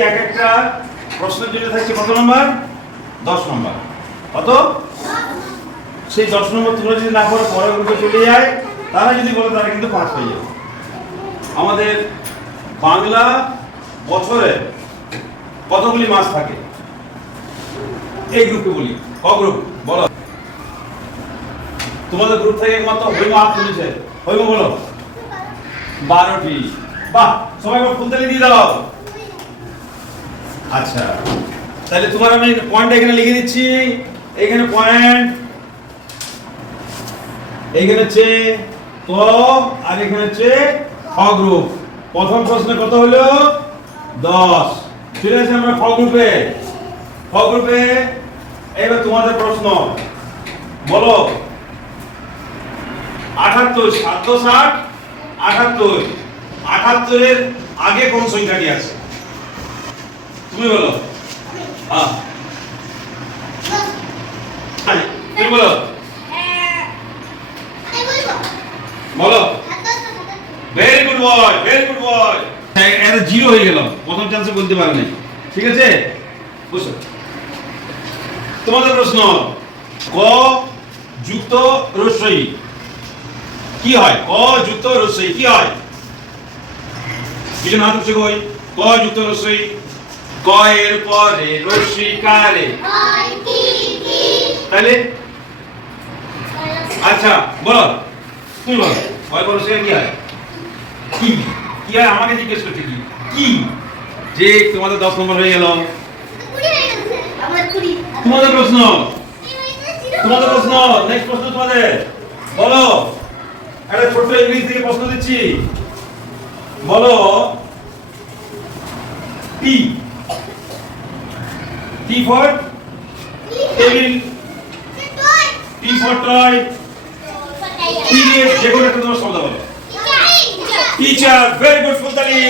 এক একটা প্রশ্নের জন্য থাকছে কত নম্বর? 10 নম্বর। কত? সেই 10 নম্বর তোমরা যদি না করে পরের গ্রুপে চলে যায়, তারা যদি বলে তারা কিন্তু 5 হয়ে যাবে। আমাদের বাংলা বছরে কতগুলি মাস থাকে এই গ্রুপে বলি? ক গ্রুপ বলো? তোমাদের গ্রুপ থেকে একমাত্র হৈম হাত তুলেছে। হৈম বলো। 12টি। বাহ, সবাই ফুলতালি দিয়ে দাও। আচ্ছা, তাহলে তোমার আমি পয়েন্ট এখানে লিখে দিচ্ছি। এখানে পয়েন্ট, এখানে হচ্ছে ক আর এখানে হচ্ছে খ গ্রুপ। প্রথম প্রশ্নে কত হলো? 10। ঠিক আছে, আমরা খ গ্রুপে। খ গ্রুপে এবার তোমাদের প্রশ্ন বলো। 78, 7 60 78। 78 এর আগে কোন সংখ্যাটি আছে? তুমি বলো। হ্যাঁ, তুমি বলো। বলো। Very good boy, very good boy. এটা 0 হয়ে গেল, প্রথম চান্সে বলতে পারে নাই। ঠিক আছে, বুঝছো? তোমাদের প্রশ্ন, ক যুক্ত রস্বই কি হয়? ক যুক্ত রস্বই কি হয়? কিছু না হচ্ছে কই? ক যুক্ত রস্বই। ক এর পরে রস্বই কারে? তাহলে আচ্ছা বলো, তুমি বলো। কয় পর রস্বই কি হয়? কি কি হয়? আমাকে জিজ্ঞেস করছে কি কি? যে তোমাদের 10 নম্বর হয়ে গেল। তোমাদের প্রশ্ন, তোমাদের প্রশ্ন, নেক্সট প্রশ্ন তোমাদের। বলো, একটা ছোট্ট ইংলিশ থেকে প্রশ্ন দিচ্ছি। বলো, T T for table, T for toy, T এর যে কোনো একটা তোমার শব্দ বলো। Teacher, very good ফুলতালি।